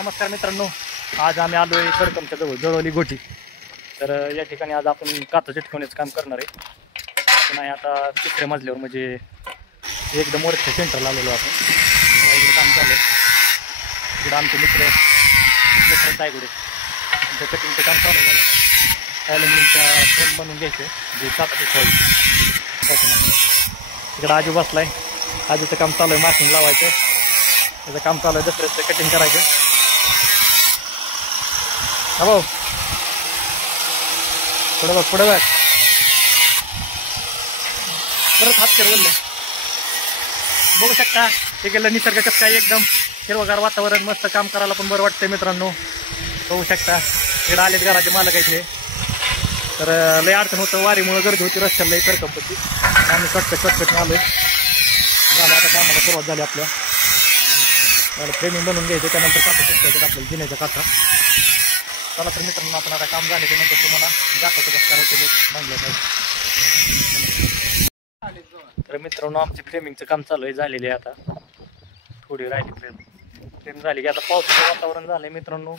नमस्कार मित्रांनो, आज आम्ही आलो आहे कडकमच्या जवळ जळवली गोठी. तर या ठिकाणी आज आपण काचा चिटकवण्याचं काम करणार आहे. नाही आता तिसऱ्या मजल्यावर म्हणजे एकदम वरच्या सेंटरला आलेलो आपण. इकडे काम चालू आहे. इकडे आमचे मित्र तायगुडे त्यांचं कटिंगचं काम चालू आहे. ॲल्युमिनियमचा फ्रेम बनवून घ्यायचं जे काचा चिटकवायचं. इकडे आजू बसलाय. आजूचं काम चालू आहे, मार्किंग लावायचं. त्याचं काम चालू आहे, दुसऱ्याचं कटिंग करायचं. हा भाऊ पुढे बघ, पुढे बघ. परत हात फिरवलं. बघू शकता इकडलं निसर्ग कसं काय एकदम हिरवगार वातावरण, मस्त काम करायला पण बरं वाटतंय मित्रांनो. बघू शकता इकडे आलेत घराचे मालक आहेत. तर लय अडचण होतं, वारीमुळे गर्दी होती रस्त्याला लई कडकमची. आम्ही शॉर्टकट आलोय. झालं आता कामाला सुरुवात झाली आपल्या. फ्रेमिंग बनवून घ्यायचं, त्यानंतर काचा चिटकायचं आपल्याला जिन्याच्या काचा. चला तर मित्रांनो, आपण आता काम झाले त्यानंतर तुम्हाला दाखवतो कसं करायचं बांधलं पाहिजे. तर मित्रांनो आमचे फ्रेमिंगचं काम चालू आहे, झालेले आहे. आता थोडी राहिली फ्रेम झाली की आता पावसाचं वातावरण झालंय मित्रांनो.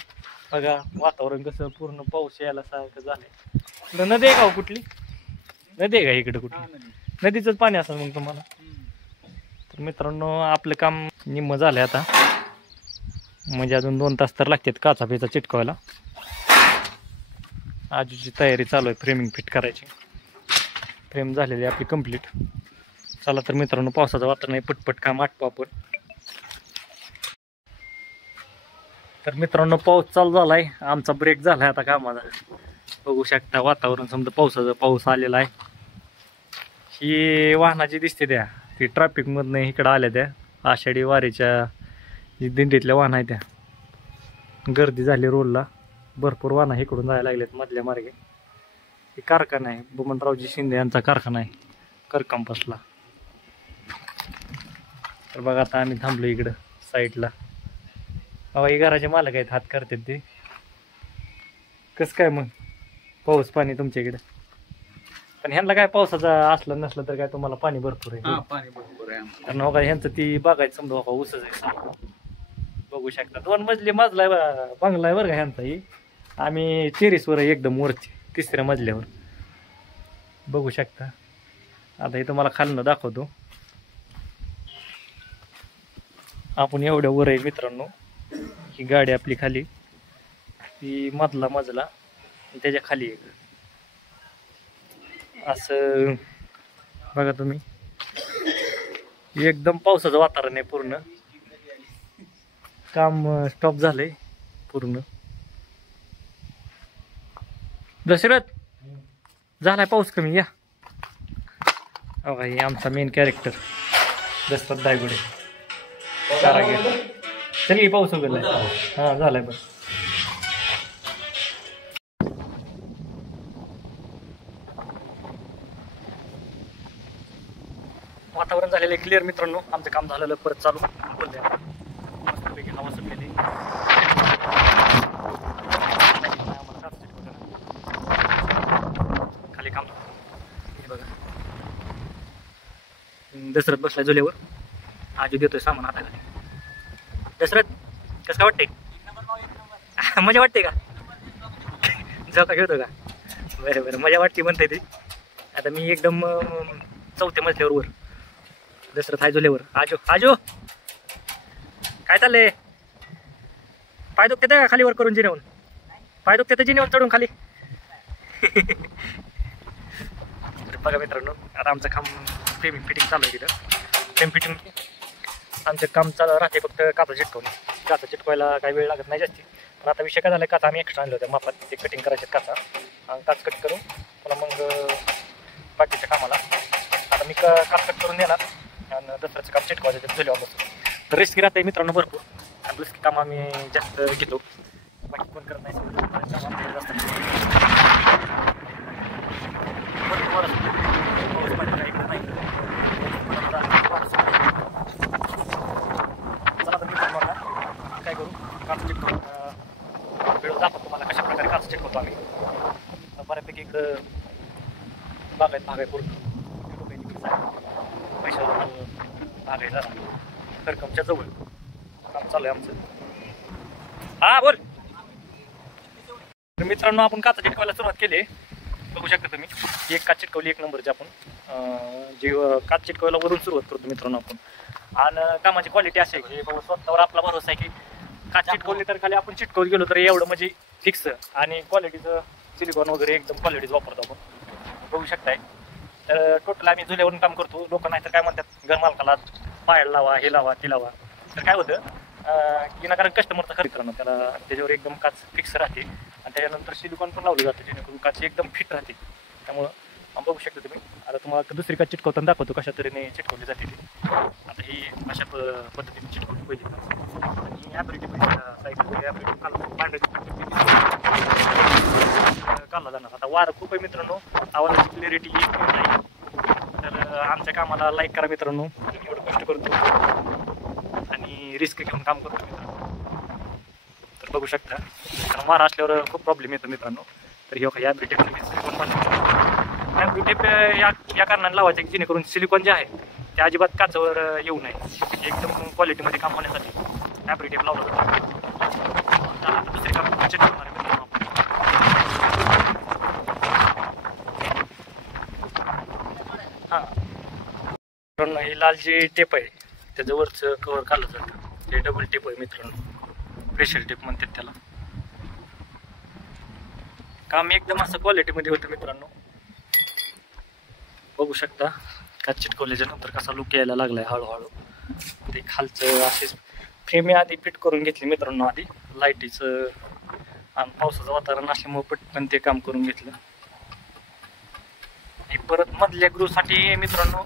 बघा वातावरण कसं पूर्ण पाऊस यायला सारखं झालंय. नदी आहे का कुठली? नदी आहे का इकडे कुठली? नदीचंच पाणी असेल मग तुम्हाला. तर मित्रांनो आपलं काम निम्म झालंय आता, म्हणजे अजून 2 तास तर लागतात काचा पेचा चिटकवायला. आजूची तयारी चालू आहे फ्रेमिंग फिट करायची. फ्रेम झालेली आपली कंप्लीट. चला तर मित्रांनो, पावसाचं वातावरण आहे, पटपट काम आटपू आपण. तर मित्रांनो पाऊस चालू झालाय, आमचा ब्रेक झालाय आता कामाचा. बघू शकता वातावरण समजा पावसाचं, पाऊस आलेला आहे. ही वाहनाची दिसते त्या ती ट्रॅफिकमधनं इकडं आल्या त्या आषाढी वारीच्या दिंडीतल्या वाहन आहे त्या. गर्दी झाली रोडला, भरपूर वाहनं इकडून जायला लागलेत मधल्या मार्गे. हे कारखाना आहे, बबनरावजी शिंदे यांचा कारखाना आहे कडकमपासला. तर बघा आता आम्ही थांबलो इकडं साईडला. बाबा हे घराचे मालक आहेत, हात करतात ते. कसं काय मग पाऊस पाणी तुमच्या इकडं? पण ह्यांना काय पावसाचं असलं नसलं तर काय तुम्हाला पाणी भरपूर आहे? पाणी भरपूर आहे. कारण बघा ह्यांचं ती बागायचं समजा बघा ऊसच आहे. बघू शकता 2 मजली मजला बंगला आहे बरं का ह्यांचा. ही आम्ही टेरेसवर आहे एकदम वरती 3ऱ्या मजल्यावर. बघू शकता. आता हे तुम्हाला खालनं दाखवतो. आपण एवढ्या वर आहे मित्रांनो. ही गाडी आपली खाली, ही मधला मजला, त्याच्या खाली एक असं बघा तुम्ही. एकदम पावसाचं वातावरण आहे पूर्ण. काम स्टॉप झालंय पूर्ण. दशरथ झालाय पाऊस कमी. या बघा हे आमचा मेन कॅरेक्टर दशरथ दायगुडे कारागीर. चल की पाऊस उघडलाय. हा झालाय बरं. वातावरण झालेलं आहे क्लिअर मित्रांनो. आमचं काम झालेलं परत चालू मस्तपैकी हवा सुटलेली. खाली काम हे बघा. दशरथ बसलाय झुल्यावर, आजू देतोय सामान हाताखाली. दशरथ कसं काय वाटतंय? मजा वाटते का? झोका घेतो का? बरं बरं मजा वाटते म्हणते ती. आता मी एकदम 4थ्या मजल्यावर वर. दशरथ आहे झुल्यावर. आजो आजो काय चाललंय? पाय दुखते का खाली वर करून जिन्यावरून? पाय दुखते तर जिन्यावर चढून खाली. तर बघा मित्रांनो आता आमचं काम फ्रेमिंग फिटिंग चालू आहे तिथं. फ्रेम फिटिंग आमचं काम चालू राहते फक्त काचा चिटकवणे. काचा चिटकवायला काही वेळ लागत नाही जास्ती. पण आता विषय काय झाला, काचा आम्ही एक्स्ट्रा आणलं होत्या मापात, ते कटिंग करायचे काचा. काच कट करून पुन्हा मग बाकीच्या कामाला आता मी काच कट करून देणार आणि दसऱ्याचं काम चिटकवायचं झुल्यावर बसून. तर रिस्की राहते मित्रांनो भरपूर, आणि रिस्की काम आम्ही जास्त घेतो. बाकी कोण करत नाही चला तर मित्रांनो आता काय करू, काच चिटकवून वेळ दाखवतो तुम्हाला कशा प्रकारे काच चिटकवतो आम्ही. बऱ्यापैकी इकडं भाग आहे पूर्ण पैशावर भाग आहे जरा कडकमच्या जवळ काम चालू आहे आमचं. हा बोल. तर मित्रांनो आपण काचा चिटकवायला सुरुवात केली. बघू शकता तुम्ही एक काच चिटकवली, एक नंबरची आपण जी काच चिटकवायला वरून सुरुवात करतो मित्रांनो आपण. आणि कामाची क्वालिटी अशी आहे की बाबा स्वतःवर आपला भरोसा आहे की काच चिटकवली तर खाली आपण चिटकवत गेलो तर एवढं म्हणजे फिक्स आणि क्वालिटीचं सिलिकॉन वगैरे एकदम क्वालिटीच वापरतो आपण. बघू शकताय. तर टोटल आम्ही झुल्यावरून काम करतो. लोक नाही तर काय म्हणतात घरमालकाला पायाला लावा, हे लावा, ते लावा. तर काय होतं की ना, कारण कस्टमरचा खर्च मित्रांनो त्याला त्याच्यावर एकदम काच फिक्स राहते आणि त्याच्यानंतर सिलिकॉन पण लावलं जातं जेणेकरून काच एकदम फिट राहते. त्यामुळं बघू शकता तुम्ही. आता तुम्हाला दुसरी काच चिटकवताना दाखवतो कशा तऱ्हेने चिटकवली जाते ती. आता ही अशा पद्धतीने चिटकवली पहिली काच आणि ॲब्रेटिव्ह साईडला ॲब्रेटिव्ह काढला जाणार. आता वारं खूप आहे मित्रांनो, आवाजाची क्लॅरिटी एक नाही. तर आमच्या कामाला लाईक करा मित्रांनो. एवढं कष्ट करतो आणि रिस्क घेऊन काम करतो मित्रांनो. तर बघू शकता कारण वारा असल्यावर खूप प्रॉब्लेम येतो मित्रांनो. तर ही या ॲब्रेटिव्ह सिलिकॉन बनवतो. ॲब्रेटिव्ह या कारणाने लावायचं की जेणेकरून सिलिकॉन जे आहे ते अजिबात काचावर येऊ नये. एकदम क्वालिटीमध्ये काम होण्यासाठी ॲब्रेटिव्ह लावलं जातं. आता दुसरी काम चेक करणार आहे मित्रांनो. हां मित्रांनो, हे लाल जे टेप आहे त्याचं वरचं कवर काढलं जातं. ते डबल टेप आहे मित्रांनो, प्रेशर टेप म्हणतात त्याला. काम एकदम असं क्वालिटीमध्ये होतं मित्रांनो. बघू शकता काच चिटकवल्याच्या नंतर कसा लुक यायला लागलाय हळूहळू. ते खालचं असेच फ्रेम मी आधी फिट करून घेतली मित्रांनो. आधी लाईटीचं आणि पावसाचं वातावरण असल्यामुळे पटकन ते काम करून घेतलं. परत मधल्या ग्रूसाठी मित्रांनो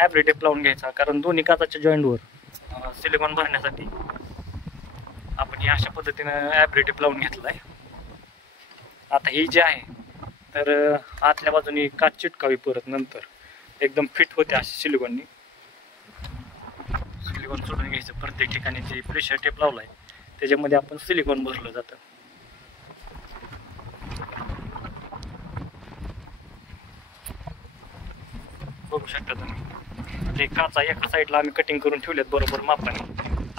ॲब्रेटिव्ह लावून घ्यायचा, कारण दोन्ही काचाच्या जॉईंटवर सिलिकॉन भरण्यासाठी आपण हे अशा पद्धतीनं ॲब्रेटिव्ह लावून घेतलं आहे. आता ही जी आहे तर आतल्या बाजूनी काच चिटकावी परत नंतर एकदम फिट होते अशी सिलिकॉननी. सिलिकॉन सोडून घ्यायचं. प्रत्येक ठिकाणी जे प्रेशर टेप लावला आहे त्याच्यामध्ये आपण सिलिकॉन भरलं जातं. बघू शकता तुम्ही ते काचा एका साईडला आम्ही कटिंग करून ठेवल्यात बरोबर मापाने.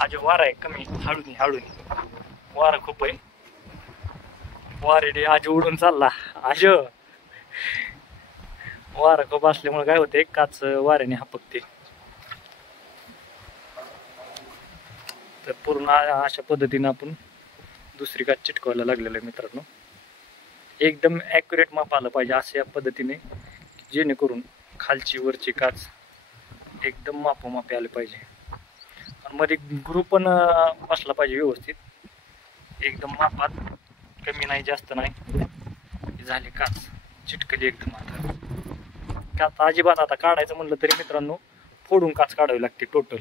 आज वारा आहे कमी, हळूनी वारा खूप आहे. वारे आज उडून चालला. आज वारा खूप असल्यामुळे काय होते काच वाऱ्याने हापकते. तर पूर्ण अशा पद्धतीने आपण दुसरी काच चिटकवायला लागलेलं आहे मित्रांनो. एकदम ॲक्युरेट माप आलं पाहिजे अशा पद्धतीने जेणेकरून खालची वरची काच एकदम मापोमापी आले पाहिजे. आणि मध्ये ग्रू पण बसला पाहिजे व्यवस्थित एकदम मापात, कमी नाही जास्त नाही. झाली काच चिटकली एकदम. आता काच अजिबात आता काढायचं म्हणलं तरी मित्रांनो फोडून काच काढावी लागते टोटल.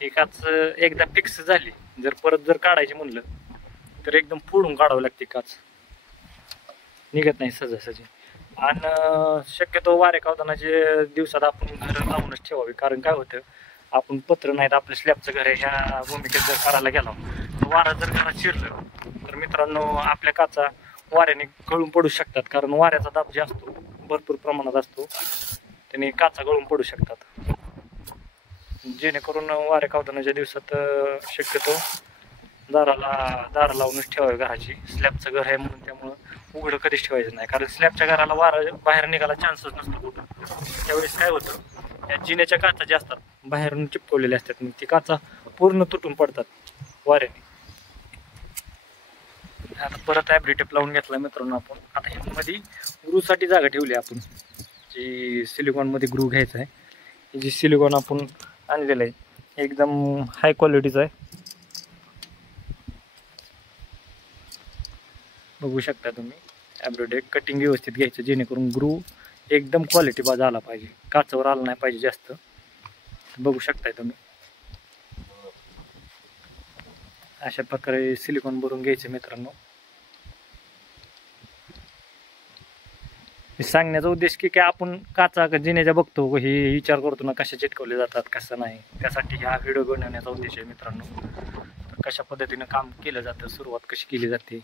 ही काच एकदा फिक्स झाली जर परत जर काढायची म्हणलं तर एकदम फोडून काढावी लागते. काच निघत नाही सहजासहजी. आणि शक्यतो वारे कावतानाचे दिवसात आपण घर लावूनच ठेवावी, कारण काय होतं आपण पत्र नाहीत आपल्या स्लॅबचं घर आहे ह्या भूमिकेत जर करायला गेलो तर वारा जर घरात शिरलं तर मित्रांनो आपल्या काचा वाऱ्याने गळून पडू शकतात. कारण वाऱ्याचा दाब जे असतो भरपूर प्रमाणात असतो त्याने काचा गळून पडू शकतात. जेणेकरून वारे कावतानाच्या दिवसात शक्यतो दारा लावूनच ठेवावी घराची. स्लॅबचं घर आहे म्हणून त्यामुळं उघडं कधीच ठेवायचं नाही, कारण स्लॅबच्या घराला वारा बाहेर निघायला चान्सच नसतो कुठं. त्यावेळेस काय होतं या जिन्याच्या काचा ज्या असतात बाहेरून चिपकवलेल्या असतात मग ती काचा पूर्ण तुटून पडतात वाऱ्याने. आता परत ॲब्रेटिव्ह लावून घेतला मित्रांनो आपण. आता ह्यामध्ये ग्रूसाठी जागा ठेवली आपण, जी सिलिकॉनमध्ये ग्रू घ्यायचा आहे. ही जी सिलिकॉन आपण आणलेलं आहे एकदम हाय क्वालिटीचं आहे. बघू शकता तुम्ही. ॲब्रेटिव्ह कटिंग व्यवस्थित घ्यायचं जेणेकरून ग्रू एकदम क्वालिटी बाज आला पाहिजे, काचावर आला नाही पाहिजे जास्त. बघू शकताय तुम्ही अशा प्रकारे सिलिकॉन भरून घ्यायचं मित्रांनो. सांगण्याचा उद्देश की काय आपण काचा जिन्याच्या बघतो हे विचार करतो ना कशा चिटकवले जातात कसं नाही, त्यासाठी हा व्हिडिओ बनवण्याचा उद्देश आहे मित्रांनो. तर कशा पद्धतीनं काम केलं जातं, सुरुवात कशी केली जाते.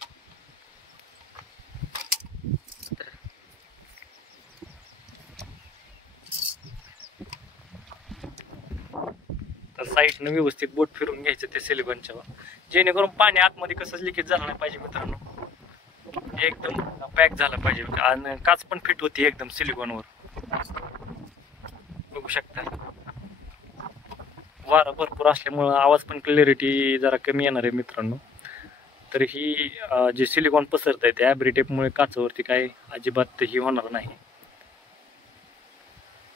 तर साईडनं व्यवस्थित बोट फिरून घ्यायचं ते सिलिकॉनच्या, जेणेकरून पाणी आतमध्ये कसंच लिकेज झालं नाही पाहिजे मित्रांनो. एकदम पॅक झालं पाहिजे आणि काच पण फिट होती एकदम सिलिकॉनवर. बघू शकता वारा भरपूर असल्यामुळं आवाज पण क्लॅरिटी जरा कमी येणार आहे मित्रांनो. तर ही जे सिलिकॉन पसरत आहे त्या ॲब्रिटेपमुळे काचावरती काय अजिबात ही होणार नाही.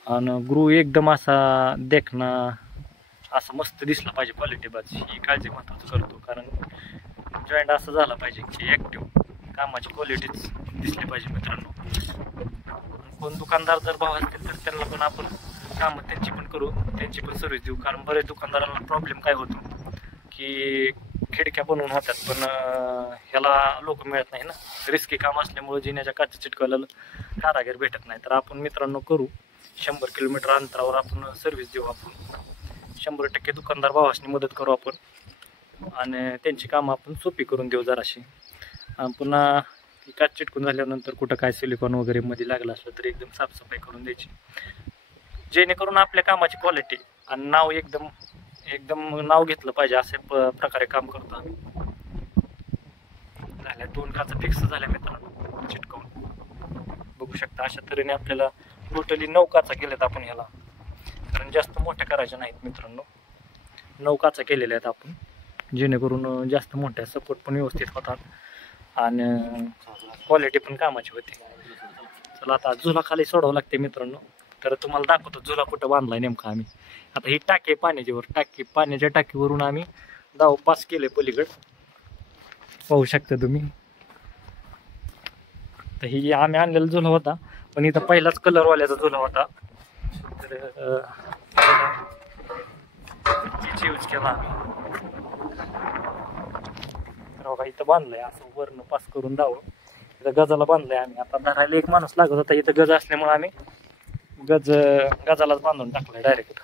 आणि ग्रू एकदम असा देखना असं मस्त दिसला पाहिजे क्वालिटी बाज, ही काळजी महत्त्वाचं करतो. कारण जॉईंट असं झाला पाहिजे की ॲक्टिव्ह कामाची क्वालिटीच दिसली पाहिजे मित्रांनो. कोण दुकानदार जर भाव असतील तर त्यांना पण आपण कामं त्यांची पण करू, त्यांची पण सर्व्हिस देऊ. कारण बरेच दुकानदारांना प्रॉब्लेम काय होतो की खिडक्या बनवून होतात पण ह्याला लोक मिळत नाही ना, रिस्की काम असल्यामुळे जिन्याच्या काचा चिटकवायला कारागीर भेटत नाही. तर आपण मित्रांनो करू, 100 किलोमीटर अंतरावर आपण सर्व्हिस देऊ. आपण 100% दुकानदार भावासनी मदत करू आपण आणि त्यांची कामं आपण सोपी करून देऊ जराशी. पुन्हा काच चिटकून झाल्यानंतर कुठं काय सिलिकॉन वगैरे मध्ये लागलं असलं तर एकदम साफसफाई करून द्यायची, जेणेकरून आपल्या कामाची क्वालिटी आणि नाव एकदम नाव घेतलं पाहिजे. असे प्रकारे काम करतो आम्ही. झाल्या 2 काचा फिक्स झाल्या मित्रांनो चिटकवून. बघू शकता अशा तऱ्हेने आपल्याला टोटली 9 काचा केल्यात आपण ह्याला, कारण जास्त मोठ्या करायच्या नाहीत मित्रांनो. 9 काचा केलेल्या आहेत आपण, जेणेकरून जास्त मोठ्या सपोर्ट पण व्यवस्थित होतात आणि क्वालिटी पण कामाची होती. चला आता झुला खाली सोडावं लागते मित्रांनो. तर तुम्हाला दाखवतो झुला कुठं बांधलाय नेमका आम्ही. आता ही टाकी आहे पाण्याच्यावर, पाण्याच्या टाकीवरून आम्ही दाव पास केले पलीकड, पाहू शकता तुम्ही. तर ही आम्ही आणलेला झुला होता पण इथं पहिलाच कलरवाल्याचा झुला होता, तर यूज केला आम्ही. तर बघा इथं बांधलंय असं वरनं पास करून दावं. इथं गजाला बांधलंय आम्ही. आता धरायला एक माणूस लागत होता, इथं गज असल्यामुळे आम्ही गजालाच बांधून टाकलाय डायरेक्ट.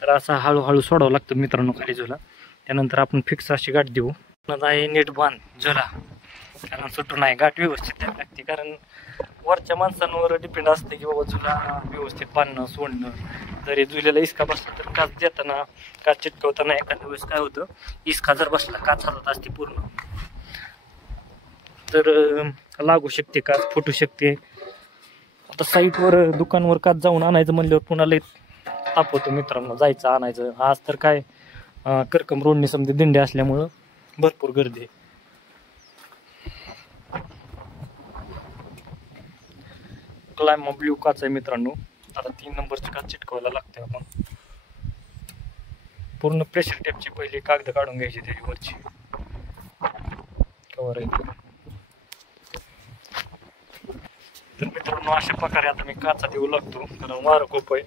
तर असा हळूहळू सोडावं लागतं मित्रांनो खाली झुला. त्यानंतर आपण फिक्स अशी गाठ देऊ. आहे नीट बांध झुला, कारण सुटू नाही, गाठ व्यवस्थित द्यावी लागते. कारण वरच्या माणसांवर डिपेंड असते की बाबा झुला व्यवस्थित बांधणं सोडणं. जरी झुल्याला इसका बसला तर काच देताना काच चिटकवताना एखाद्या वेळेस काय होतं, इसका जर बसला काच हातात असते पूर्ण तर लागू शकते, काच फुटू शकते. आता साईटवर दुकानवर काच जाऊन आणायचं म्हणल्यावर पुन्हा लई ताप होतो मित्रांनो, जायचं आणायचं. आज तर काय करकम रोडने समजे दिंडे असल्यामुळं भरपूर गर्दी आहे. क्लायमा ब्ल्यू काच आहे मित्रांनो. आता 3 नंबरची काच चिटकवायला लागते. आपण पूर्ण प्रेशर टेपची पहिली कागद काढून घ्यायची त्याच्यावरची कवर आहे. तर मित्रांनो अशा प्रकारे आता मी काचा देऊ लागतो, कारण वारं खूप आहे.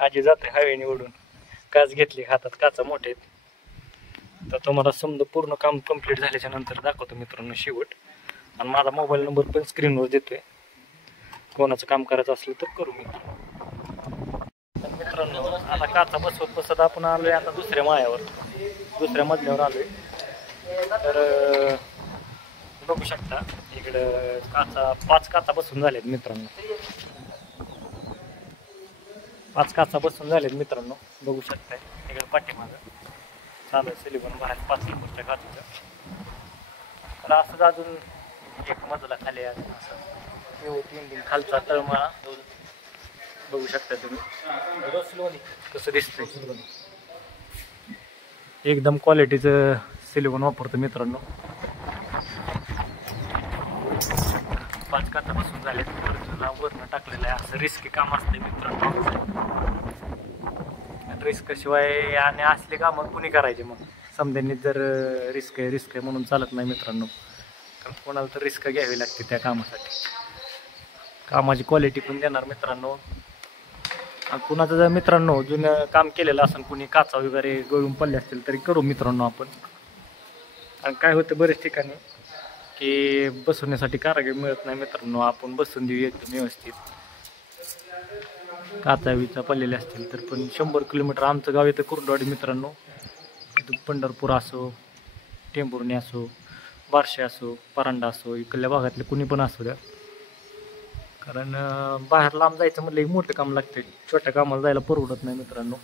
आजी जाते हवेने ओढून, काच घेतली हातात, काचा मोठे आहेत. तर तुम्हाला समजा पूर्ण काम कंप्लीट झाल्याच्या नंतर दाखवतो मित्रांनो शेवट. आणि माझा मोबाईल नंबर पण स्क्रीनवर देतोय, कोणाचं काम करायचं असलं तर करू मित्रांनो. आता काचा बसवत आपण आलोय आता दुसऱ्या मजल्यावर आलोय. तर बघू शकता इकडं 5 काचा बसून झालेत मित्रांनो. 5 काचा बसून झालेत मित्रांनो, बघू शकताय. इकडे पाठीमागं चालू आहे सिलिकॉन बाहेर 5 नंबरच्या काचेचं. तर असंच अजून एक मजला खाली अजून असं खालचा तळमाळा बघू शकता तुम्ही कसं दिसतंय. एकदम क्वालिटीचं सिलिकॉन वापरतो मित्रांनो. 5 काचा बसून झालेत, वरनं टाकलेलं आहे. असं रिस्की काम असते मित्रांनो. रिस्क शिवाय आणि असले कामं कुणी करायचे मग, समजांनी जर रिस्क आहे म्हणून चालत नाही मित्रांनो. कारण कोणाला तर रिस्क घ्यावी लागते त्या कामासाठी. कामाची क्वालिटी पण देणार मित्रांनो. कुणाचं जर मित्रांनो जुनं काम केलेलं असेल, कुणी काचा वगैरे गळून पडले असतील तरी करू मित्रांनो आपण. आणि काय होतं बरेच ठिकाणी की बसवण्यासाठी कारागीर मिळत नाही मित्रांनो, आपण बसून देऊ एकदम व्यवस्थित. काचा विचा पडलेले असतील तर. पण 100 किलोमीटर आमचं गाव येतं कुर्डवाडी मित्रांनो. इथून पंढरपूर असो टेंभुर्णी असो, बार्शी असो, परांडा असो, इकडल्या भागातले कुणी पण असू द्या. कारण बाहेर लांब जायचं म्हटलं एक मोठं काम लागते, छोट्या कामाला जायला परवडत नाही मित्रांनो.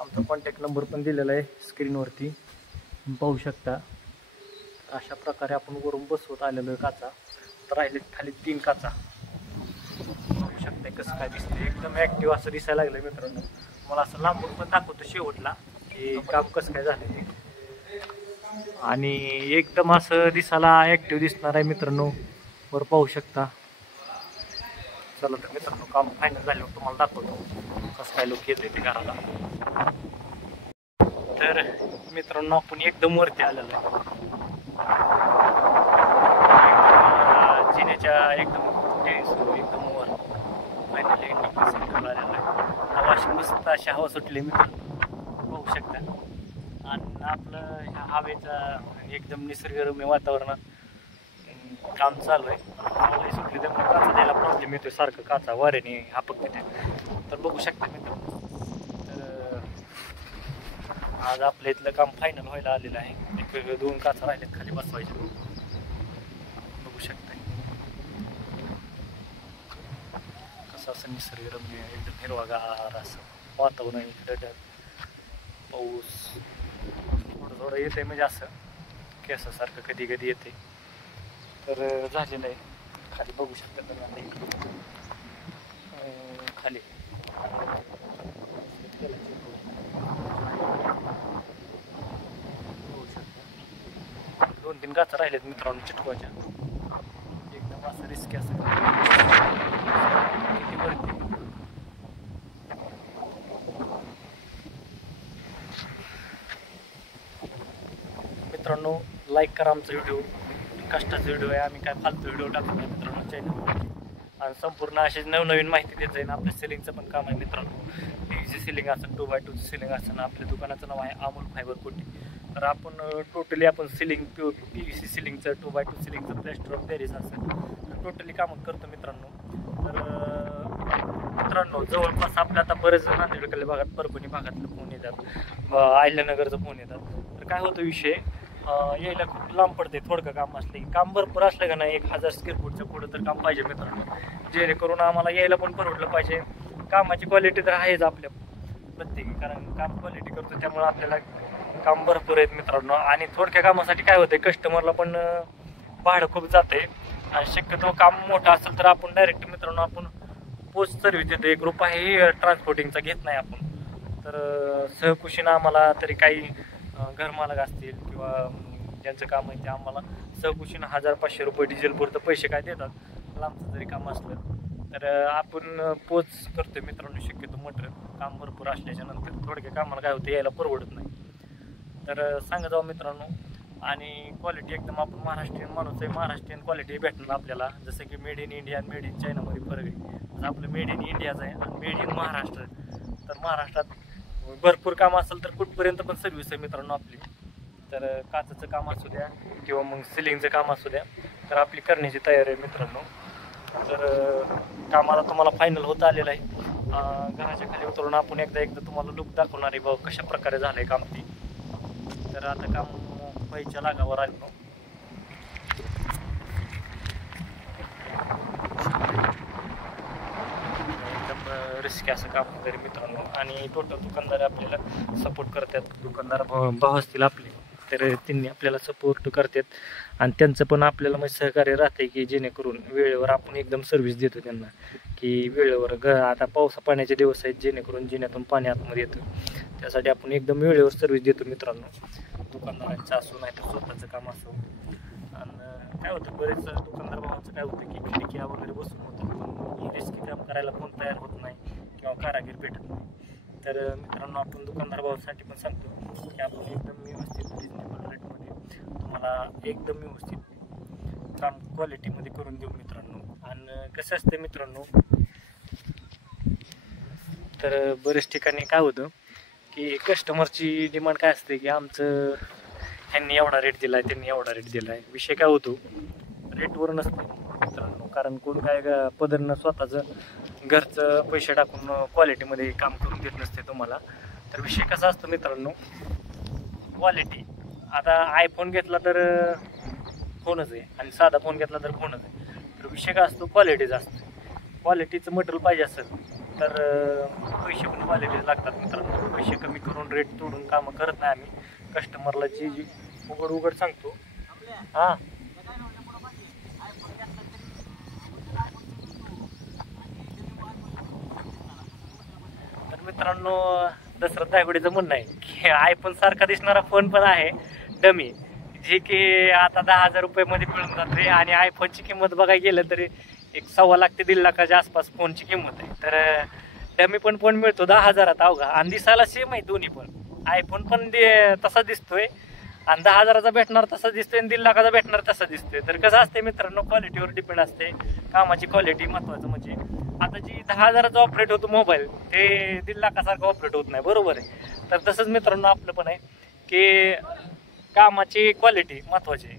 आमचा कॉन्टॅक्ट नंबर पण दिलेला आहे स्क्रीनवरती, पाहू शकता. अशा प्रकारे आपण वरून बसवत आलेलो आहे काचा. तर राहिले खाली 3 काचा. पाहू शकता कसं काय दिसतं, एकदम ॲक्टिव्ह असं दिसायला लागलं मित्रांनो. मला असं लांबून पण दाखवतो शेवटला की काम कसं काय झालं ते. आणि एकदम असं दिसायला ॲक्टिव्ह दिसणार आहे मित्रांनो, वर पाहू शकता. चला तर मित्रांनो, काम फायनल झाल्यावर तुम्हाला दाखवतो कसं काय लोक येते ते घराला. तर मित्रांनो, आपण एकदम वरती आलेलो आहे, जिन्याच्या एकदम वर फायनली एंडिंग सेंटरला आलेलो आहे. हवा अशी मस्त अशी हवा सुटली मित्रांनो, पाहू शकता. आणि आपलं ह्या हवेचा एकदम निसर्गरम्य वातावरणात काम चालू आहे. हवा सुटली त्यामुळे काचा द्यायला प्रॉब्लेम येतो, सारखं काचा वाऱ्याने हापकते ते. तर बघू शकता मित्रांनो, तर आज आपल्या इथलं काम फायनल व्हायला आलेलं आहे. एक 2 काचा राहिलेत खाली बसवायचे, बघू शकता. कसं असं निसर्गरम्य एकदम हिरवागार असं वातावरण आहे. इकडं पाऊस थोडं येते, म्हणजे असं केसासारखं कधी कधी येते. तर झालेलं आहे खाली, बघू शकता तुम्ही खाली. 2-3 काचा राहिलेत मित्रांनो चिटकवायच्या. एकदम असं रिस्की असं किती वरती. मित्रांनो, लाईक करा आमचा व्हिडिओ, कष्टाचा व्हिडिओ आहे. आम्ही काय फालतू व्हिडिओ टाकतो नाही मित्रांनो चॅनल. आणि संपूर्ण अशी नवनवीन माहिती देत जाईल. आपल्या सेलिंगचं पण काम आहे मित्रांनो. PVC सिलिंग असेल, 2x2 सिलिंग असेल. आपल्या दुकानाचं नाव आहे अमोल फायबर कोटी. तर आपण टोटली आपण सिलिंग PVC सिलिंगचं, 2x2 सिलिंगचं, प्लॅस्टर ऑफ पॅरिस असेल, तर टोटली कामं करतो मित्रांनो. तर मित्रांनो, जवळपास आपल्या आता बरेच नांदेडकडल्या भागात, परभणी भागातलं फोन येतात, अहिल्यानगरचं फोन येतात. तर काय होतं विषय, यायला खूप लांब पडते. थोडकं काम असले की, काम भरपूर असलं का नाही 1000 स्क्वेअर फूटच्या पुढं तर काम पाहिजे मित्रांनो, जेणेकरून आम्हाला यायला पण परवडलं पाहिजे. कामाची क्वालिटी तर आहेच आपल्या प्रत्येकी, कारण काम क्वालिटी करतो त्यामुळे आपल्याला काम भरपूर आहेत मित्रांनो. आणि थोडक्या कामासाठी काय होतं, कस्टमरला पण भाडं खूप जाते. आणि शक्यतो काम मोठं असेल तर आपण डायरेक्ट मित्रांनो आपण पोस्ट सर्व्हिस देतो. 1 रुपयाही ट्रान्सपोर्टिंगचा घेत नाही आपण. तर सहकुशीनं आम्हाला तरी काही घरमालक असतील किंवा ज्यांचं काम आहे ते आम्हाला सहकुशीनं 1000-500 रुपये डिझेलपुरतं पैसे काय देतात, लांबचं जरी काम असलं तर. आपण पोच करतो मित्रांनो शक्यतो मटेरियल. काम भरपूर असल्याच्या नंतर थोडक्या कामाला काय होतं, यायला परवडत नाही. तर सांगा जाऊ मित्रांनो. आणि क्वालिटी एकदम, आपण महाराष्ट्रीयन माणूस आहे, महाराष्ट्रीयन क्वालिटी भेटणार आपल्याला. जसं की मेड इन इंडिया आणि मेड इन चायनामध्ये फरक आहे. जसं आपलं मेड इन इंडियाचं आहे आणि मेड इन महाराष्ट्र. तर महाराष्ट्रात भरपूर काम असेल तर कुठपर्यंत पण सर्व्हिस आहे मित्रांनो आपली. तर काचाचं काम असू द्या किंवा मग सिलिंगचं काम असू द्या, तर आपली करण्याची तयारी आहे मित्रांनो. तर कामाला तुम्हाला फायनल होत आलेलं आहे. घराच्या खाली उतरून आपण एकदा तुम्हाला लुक दाखवणार आहे बाबा कशा प्रकारे झालं आहे काम ते. तर आता काम व्हायच्या लागावर आलो. एकदम रिस्की असं काम वगैरे मित्रांनो. आणि टोटल दुकानदार आपल्याला सपोर्ट करतात. दुकानदार भाव असतील आपले, तर त्यांनी आपल्याला सपोर्ट करतात. आणि त्यांचं पण आपल्याला म्हणजे सहकार्य राहते की जेणेकरून वेळेवर आपण एकदम सर्व्हिस देतो त्यांना, की वेळेवर आता पावसा पाण्याचे दिवस आहेत, जेणेकरून जिन्यातून पाणी आतमध्ये येतं, त्यासाठी आपण एकदम वेळेवर सर्व्हिस देतो मित्रांनो. दुकानदारांचं असो नाही तर स्वतःचं काम असो. आणि काय होतं, बरेच दुकानदार भावांचं काय होतं की खिडक्या वगैरे बसून होतं, पण रिस्की काम करायला कोण तयार होत नाही किंवा कारागीर भेटत नाही. तर मित्रांनो, आपण दुकानदार भावासाठी पण सांगतो की आपण एकदम व्यवस्थित रिजनेबल रेटमध्ये तुम्हाला एकदम व्यवस्थित काम क्वालिटीमध्ये करून देऊ मित्रांनो. आणि कसं असतं मित्रांनो, तर बरेच ठिकाणी काय होतं की कस्टमरची डिमांड काय असते की आमचं ह्यांनी एवढा रेट दिला आहे, त्यांनी एवढा रेट दिला आहे. विषय काय होतो, रेटवर नसते मित्रांनो. कारण कोण काय पदरनं स्वतःचं घरचं पैसे टाकून क्वालिटीमध्ये काम करून देत नसते तुम्हाला. तर विषय कसा असतो मित्रांनो, क्वालिटी आता आयफोन घेतला तर फोनच आहे आणि साधा फोन घेतला तर फोनच आहे. तर विषय काय असतो, क्वालिटीचा असतो. क्वालिटीचं मटेरियल पाहिजे असेल तर पैसे पण क्वालिटीच लागतात मित्रांनो. पैसे कमी करून रेट तोडून कामं करत नाही आम्ही. कस्टमरला जी उघड सांगतो. हां, तर मित्रांनो दसरथ दायगुडेचं म्हणणं आहे की आयफोन सारखा दिसणारा फोन पण आहे डमी, जे की आता 10,000 रुपयामध्ये मिळून जाते. आणि आयफोनची किंमत बघायला गेलं तरी एक 1.25 लाख ते 1.5 लाखाच्या आसपास फोनची किंमत आहे. तर डमी पण फोन मिळतो 10,000 अवघा आणि दिसायला सेम आहे दोन्ही पण. आयफोन पण तसा दिसतोय आणि 10,000चा भेटणार तसा दिसतोय आणि 1.5 लाखाचा भेटणार तसा दिसतोय. तर कसं असते मित्रांनो, क्वालिटीवर डिपेंड असते. कामाची क्वालिटी महत्वाचं. म्हणजे आता जी 10,000चा ऑपरेट होतो मोबाईल ते 1.5 लाखासारखं ऑपरेट होत नाही, बरोबर आहे. तर तसंच मित्रांनो आपलं पण आहे की कामाची क्वालिटी महत्वाची आहे,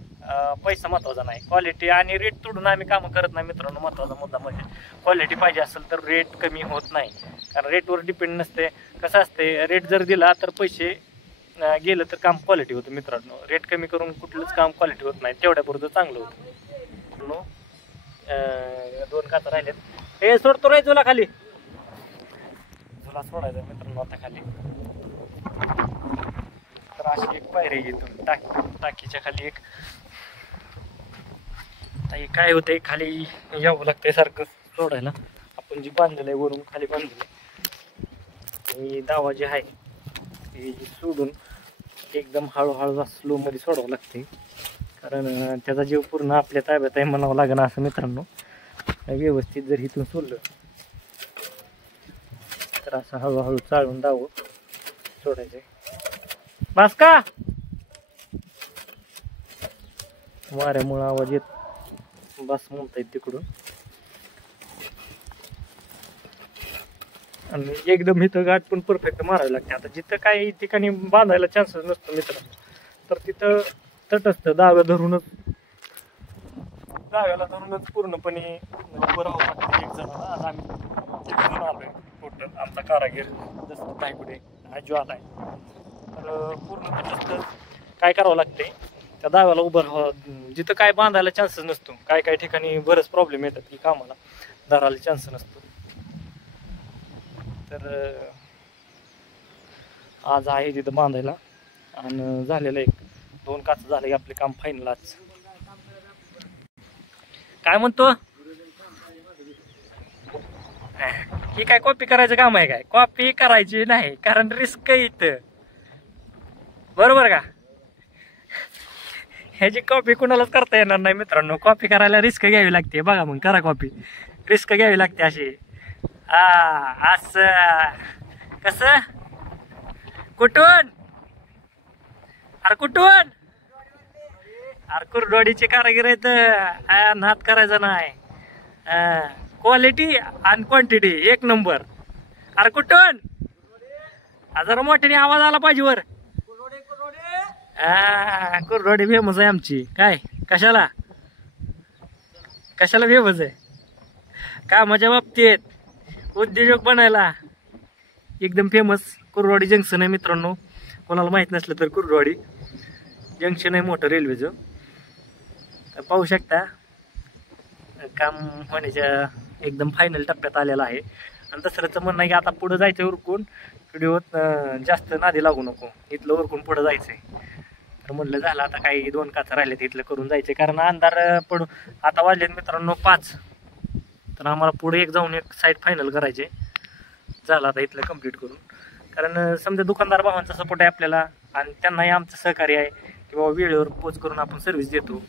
पैसा महत्वाचा नाही. क्वालिटी आणि रेट तोडून आम्ही कामं करत नाही मित्रांनो. महत्वाचा मुद्दा म्हणजे क्वालिटी पाहिजे असेल तर रेट कमी होत नाही, कारण रेटवर डिपेंड नसते. कसं असते, रेट जर दिला तर पैसे गेलं तर काम क्वालिटी होतं मित्रांनो. रेट कमी करून कुठलंच काम क्वालिटी होत नाही, तेवढ्यापुरतं चांगलं होतं. 2 काचा राहिलेत. हे सोडतो रे तुला खाली, तुला सोडायचं मित्रांनो आता खाली. तर अशी एक पायरी घेतो टाकीच्या खाली एक. काय होतंय, खाली यावं लागतंय सारखं सोडायला. आपण जी बांधलेलं आहे वरून खाली बांधलेलं आहे, दावा जी आहे ती सोडून एकदम हळूहळू स्लो मध्ये सोडावं लागते, कारण त्याचा जीव पूर्ण आपल्या ताब्यात आहे म्हणावं लागेल असं मित्रांनो. व्यवस्थित जर इथून सोडलं तर असं हळूहळू चाळून दावं सोडायचंय. बस का, वाऱ्यामुळे आवाज येत बस म्हणता येत तिकडून. आणि एकदम इथं गाठ पण परफेक्ट मारायला लागते. आता जिथं काही ठिकाणी बांधायला चान्सेस नसतो मित्रांनो, तर तिथं तटस्थ दाव्याला धरूनच पूर्णपणे उभं राहावं लागतं एक जणाला. आज आम्ही आलोय टोटल, आमचा कारागीर जसं दायगुडे जो आलाय, तर पूर्ण तटस्थ काय करावं लागतंय, त्या दाव्याला उभं राहावं. जिथं काय बांधायला चान्सेस नसतो, काय ठिकाणी बरेच प्रॉब्लेम येतात की कामाला धरायला चान्स नसतो. तर आज आहे तिथं बांधायला आणि झालेलं 1-2 काच झालं की आपले काम फायनल. आज काय म्हणतो ही काय कॉपी करायचं काम आहे काय? कॉपी करायची नाही, कारण रिस्क आहे इथं, बरोबर का. ह्याची कॉपी कुणालाच करता येणार नाही मित्रांनो. कॉपी करायला रिस्क घ्यावी लागते. बघा मग, करा कॉपी, रिस्क घ्यावी लागते अशी. असं कसं, कुठून अरे कुठून, अरे कुरडवाडीचे कारागीर आहेत, नाद करायचा नाही. क्वालिटी आणि क्वांटिटी एक नंबर. अरे कुठून, जरा मोठ्याने आवाज आला पाहिजे वर. कुरडवाडी फेमस आहे आमची. काय कशाला फेमस आहे? कामाच्या बाबतीत, उद्योजक बनायला एकदम फेमस. कुरडवाडी जंक्शन आहे मित्रांनो, कोणाला माहित नसलं तर कुरडवाडी जंक्शन आहे मोठं रेल्वेचं. तर पाहू शकता काम होण्याच्या एकदम फायनल टप्प्यात आलेला आहे. आणि दसऱ्याचं म्हणणं आहे की आता पुढं जायचं उरकून, व्हिडिओत जास्त नादी लागू नको, इथलं उरकून पुढं जायचंय. तर म्हटलं झालं आता काही 2 काचा राहिल्यात इथलं करून जायचंय, कारण अंधार पडू आता वाजलेत मित्रांनो 5. तर आम्हाला पुढे जाऊन एक साईड फायनल करायचे. झालं आता इथलं कंप्लीट करून, कारण समजा दुकानदार भावांचा सपोर्ट आहे आपल्याला आणि त्यांनाही आमचं सहकार्य आहे की बाबा वेळेवर पोच करून आपण सर्व्हिस देतो.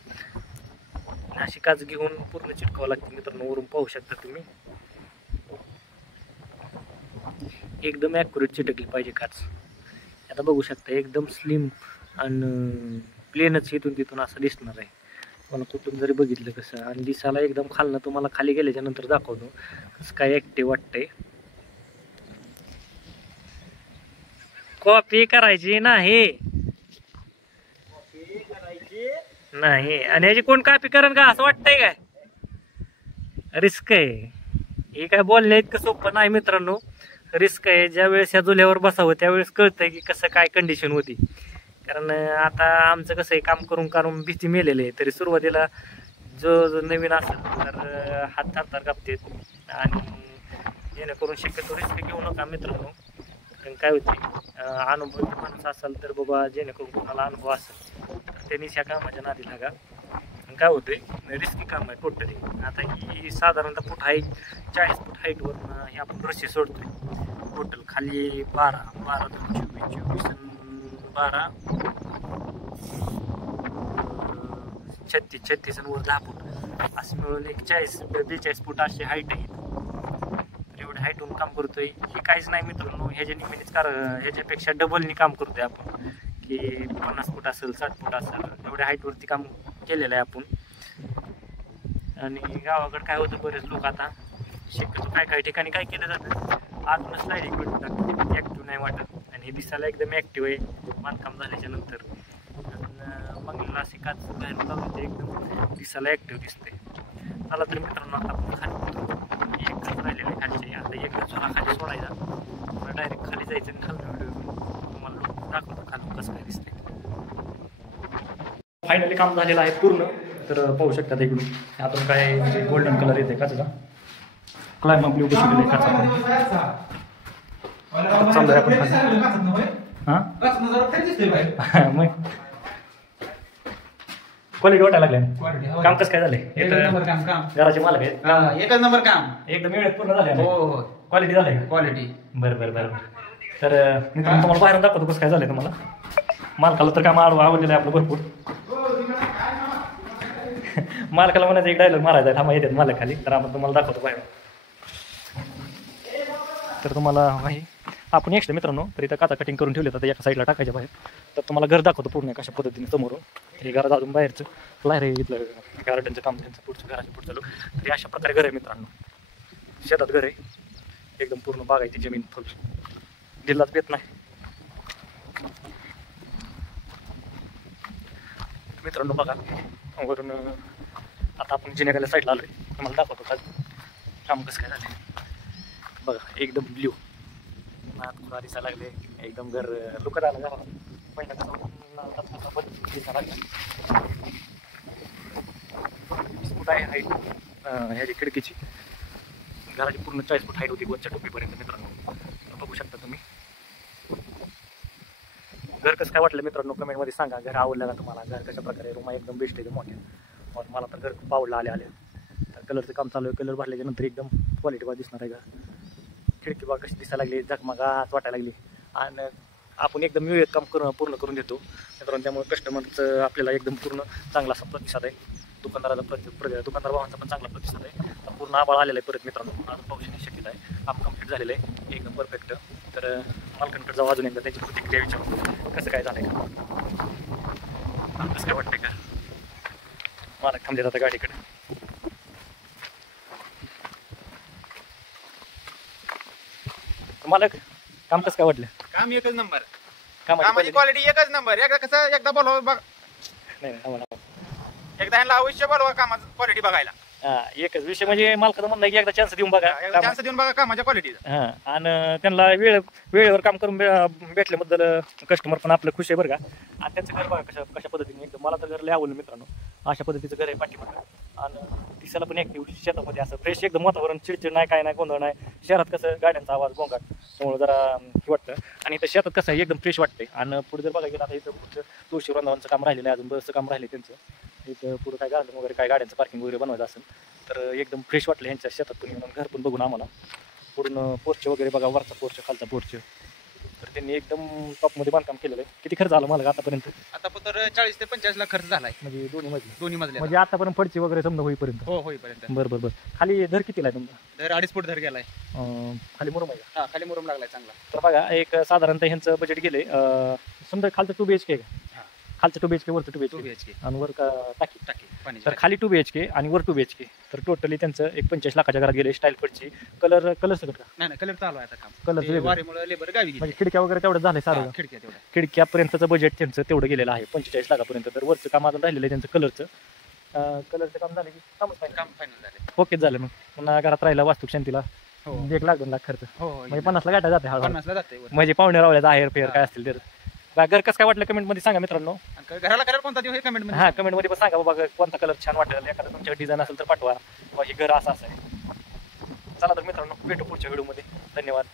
अशी काच घेऊन पूर्ण चिटकावं लागते मित्रांनो. वरून पाहू शकता तुम्ही, एकदम ॲक्युरेट चिटकली पाहिजे काच. आता बघू शकता एकदम स्लिम आणि प्लेनच इथून तिथून असं दिसणार आहे. मला कुठून जरी बघितलं कसं, आणि दिसायला एकदम खालनं तुम्हाला खाली गेल्याच्या नंतर दाखवतो कसं काय ॲक्टिव्ह वाटतंय. कॉपी करायची नाही, आणि ह्याची कोण कॉपी करेन का असं वाटतंय काय? रिस्क आहे हे, काय बोलण्या इतकं सोपं नाही मित्रांनो. रिस्क आहे. ज्या वेळेस ह्या जुल्यावर बसावं त्यावेळेस कळतंय की कसं काय कंडिशन होती. कारण आता आमचं कसं आहे, काम करून करून भीती मेलेली आहे. तरी सुरुवातीला जो नवीन असेल तर हात थरथर कापतात आणि जेणेकरून शक्यतो रिस्क घेऊ नका मित्रांनो. कारण काय होते, अनुभवी माणूस असेल तर बाबा, जेणेकरून कोणाला अनुभव असेल तर त्यांनीच ह्या कामाच्या नादी लागा. काय होतंय, रिस्की काम आहे टोटली. आता ही साधारणतः फूट हाईट, 40 फूट हाईटवर हे आपण रस्सी सोडतोय. टोटल खाली 12 24 12 36 आणि वर 10 फूट असं मिळून एक 42 फूट अशी हाईट आहे. तर एवढ्या हाईटहून काम करतोय. हे काहीच नाही मित्रांनो, ह्याच्या निमित्त ह्याच्यापेक्षा डबलनी काम करतोय आपण. की 50 फूट असेल, 60 फूट असेल, एवढ्या हाईटवरती काम केलेलं आहे आपण. आणि गावाकडे काय होतं, बरेच लोक आता शक्यतो काही ठिकाणी काय केलं जातं, आतूनच स्लायडिंग भेटून टाकतात. ॲक्टिव्ह नाही वाटत आणि हे दिसायला एकदम ॲक्टिव्ह आहे बांधकाम झाल्याच्या नंतर. बंगल्याला असे काच बाहेर लावले ते एकदम दिसायला ॲक्टिव्ह दिसते. चला तर मित्रांनो, आता आपण खाली एकच राहिलेलं आहे खालचे. आता एकच झोला खाली सोडायचा, डायरेक्ट खाली जायचं आणि खाली व्हिडिओ तुम्हाला दाखवतो खाली कसं काय दिसते. फायनली काम झालेलं आहे पूर्ण. तर पाहू शकतात इकडून आपण काय म्हणजे गोल्डन कलर येते काचेचा. क्लायमा ब्ल्यू बसवलेला आहे काचा. चालू आहे आपण हां मग क्वालिटी वाटायला लागल्या. काम कसं काय झालंय? घराचे मालक आहेत, एकच नंबर काम, एकदम वेळेत पूर्ण झाले. हो क्वालिटी झाली, क्वालिटी. बरं. तर मी तुम्हाला बाहेरून दाखवतो कसं काय झालंय. तुम्हाला मालकाला तर काम आवडलेलं आहे आपलं भरपूर. मालकाला म्हणायचं एक डायलॉग मारायचा, थांबा येतात मालक खाली. तर आपण तुम्हाला दाखवतो बाहेर. तर तुम्हाला माही आपण एक्स्ट्रा मित्रांनो, तर इथं काचा कटिंग करून ठेवले तर एका साईडला टाकायच्या बाहेर. तर तुम्हाला घर दाखवतो पूर्ण कशा पद्धतीने समोरून. हे घरात अजून बाहेरचं बाहेर आहे, इथलं गार्डनचं काम त्यांचं पुढचं घराच्या पुढचं लोक. तर अशा प्रकारे घर आहे मित्रांनो, शेतात घर आहे एकदम पूर्ण बागायती जमीन फुल, दिल्लाच बेत नाही. मित्रांनो बघा वरून आता आपण जिनेगाल्या साईडला आलो आहे. तुम्हाला दाखवतो का काम कसं काय झालं बघा. एकदम ब्ल्यू नात दिसायला लागले, एकदम घर लुकत आलं का पहिला दिसायला लागला. फूट आहे हाईट ह्याची खिडकीची. घराची पूर्ण 40 फूट हाईट होती वरच्या टोपीपर्यंत मित्रांनो. बघू शकता तुम्ही. घर कसं काय वाटलं मित्रांनो कमेंटमध्ये सांगा. घर आवडलं का तुम्हाला? घर कशा प्रकारे? रूम एकदम बेस्ट आहे मोठ्या. और मला तर घर खूप आवडलं आल्या. तर कलरचं काम चालू आहे. कलर भरल्याच्या नंतर एकदम क्वालिटी बघा दिसणार आहे घर. खिडकी बघा कशी दिसायला लागली, झगमगाट वाटायला लागली. आणि आपण एकदम वेळेत काम पूर्ण करून देतो मित्रांनो. त्यामुळे कस्टमरचं आपल्याला एकदम पूर्ण चांगला असा प्रतिसाद आहे. दुकानदार भावांचा पण चांगला प्रतिसाद आहे. पूर्ण आबाळ आलेला आहे परत मित्रांनो. अजून पावसाची शक्यता आहे. काम कम्प्लीट झालेलं आहे एकदम परफेक्ट. तर मालकांकडे जाऊ अजून एकदा त्यांची प्रतिक्रिया विचारतो कसं काय झालंय का, कसं काय वाटतंय का. मालक थांबले जातं गाडीकडे. मालक काम कसं काय वाटलं? काम एकच नंबर, कामाची क्वालिटी एकच नंबर. एकदा कसं एकदा बोलवा बघ, नाही एकदा ह्यांना अवश्य बोलवा कामाची क्वालिटी बघायला. एकच विषय म्हणजे मालकाचं म्हणणं की एकदा चान्स देऊन बघा, चान्स देऊन बघा कामाच्या क्वालिटीचा. हां आणि त्यांना वेळेवर काम करून भेटल्याबद्दल कस्टमर पण आपलं खुश आहे बरं का. आणि त्यांचं घर बघा कशा पद्धतीने एकदम. मला तर घर लय आवडलं मित्रांनो. अशा पद्धतीचं घर आहे पाठीमागं. आणि दिसायला पण ॲक्टिव्ह शेतामध्ये असं फ्रेश एकदम वातावरण. चिडचिड नाही, काय नाही, गोंधळ नाही. शहरात कसं गाड्यांचा आवाज गोंगाट त्यामुळे जरा हे वाटतं. आणि इथं शेतात कसं आहे एकदम फ्रेश वाटतंय. आणि पुढे जर बघा गेलं आता इथं पुढचं तुळशी वृंदावनचं काम राहिलेलं आहे, अजून बसचं काम राहिले त्यांचं. इथं पुढं काय गार्डन वगैरे काय गाड्यांचं पार्किंग वगैरे बनवायचं असेल तर एकदम फ्रेश वाटलं ह्यांच्या शेतात पण येऊन. घर पण बघून आम्हाला पूर्ण पोर्च वगैरे बघा, वरचा पोर्च खालचा पोर्च. तर त्यांनी एकदम टॉपमध्ये बांधकाम केलेलं आहे. किती खर्च आला मला आतापर्यंत? आता तर 40 ते 45 लाख खर्च झालाय म्हणजे दोन्ही मजले म्हणजे आतापर्यंत फडची वगैरे समजा होईपर्यंत. हो होईपर्यंत. बरं. खाली धर कितीला आहे तुमचा? धर 2.5 फूट धर गेलाय. खाली मुरुम आहे का? हा खाली मुरुम लागलाय चांगला. तर बघा एक साधारणतः ह्यांचं बजेट गेले समजा खालचं 2 BHK का? खालचं 2 BHK वरचं 2 BHK आणि वर टाकी पाणी. तर खाली 2 BHK आणि वर 2 BHK. तर टोटली त्यांचं एक 45 लाखाच्या घरात गेले. स्टाईल फडची कलर सगळं का? नाही कलर चालू आहे आता काम. कलर वारीमुळे लेबर गावी गेली. म्हणजे खिडक्या वगैरे तेवढं झालंय सारं. खिडक्यापर्यंतचं बजेट त्यांचं तेवढं गेलेलं आहे 45 लाखापर्यंत. तर वरचं काम अजून राहिलेलं आहे त्यांचं कलरचं काम झालं की काम फायनल झाले. ओकेच झालं. मग पुन्हा घरात राहिला वास्तुशांतीला 1 लाख 2 लाख खर्च. हो म्हणजे 50 ला गाठा जाते. 50 ला जाते म्हणजे पाहुणे रावल्याचं आहेर फेअर काय असतील तर घर कसं काय वाटलं कमेंटमध्ये सांगा मित्रांनो. आणि घराला कलर कोणता देऊ हे कमेंट मध्ये हां कमेंटमध्ये पण सांगा बाबा कोणता कलर छान वाटेल, एखादा तुमच्या डिझाईन असेल तर पाठवा, किंवा हे घर असं आहे. चला तर मित्रांनो भेटू पुढच्या व्हिडिओमध्ये. धन्यवाद.